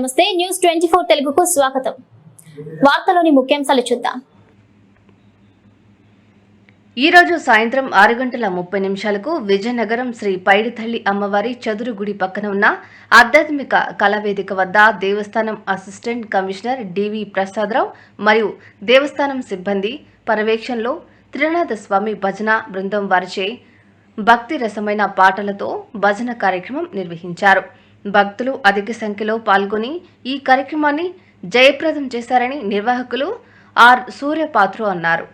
నమస్తే న్యూస్ 24 తెలుగుకు స్వాగతం. వార్తలోని ముఖ్యాంశాలు చూద్దాం. ఈ రోజు సాయంత్రం 6:30 విజయనగరం శ్రీ పైడితల్లి అమ్మవారి చదురు గుడి పక్కన ఉన్న ఆధ్యాత్మిక కళావేదిక వద్ద దేవస్థానం అసిస్టెంట్ కమిషనర్ డివి ప్రసాదరావు మరియు దేవస్థానం సిబ్బంది పర్యవేక్షణలో త్రినాథ స్వామి భజన బృందం వారిచే భక్తి రసమైన పాటలతో భజన కార్యక్రమం నిర్వహించారు. భక్తులు అధిక సంఖ్యలో పాల్గొని ఈ కార్యక్రమాన్ని జయప్రదం చేశారని నిర్వాహకులు ఆర్ సూర్యపాత్రు అన్నారు.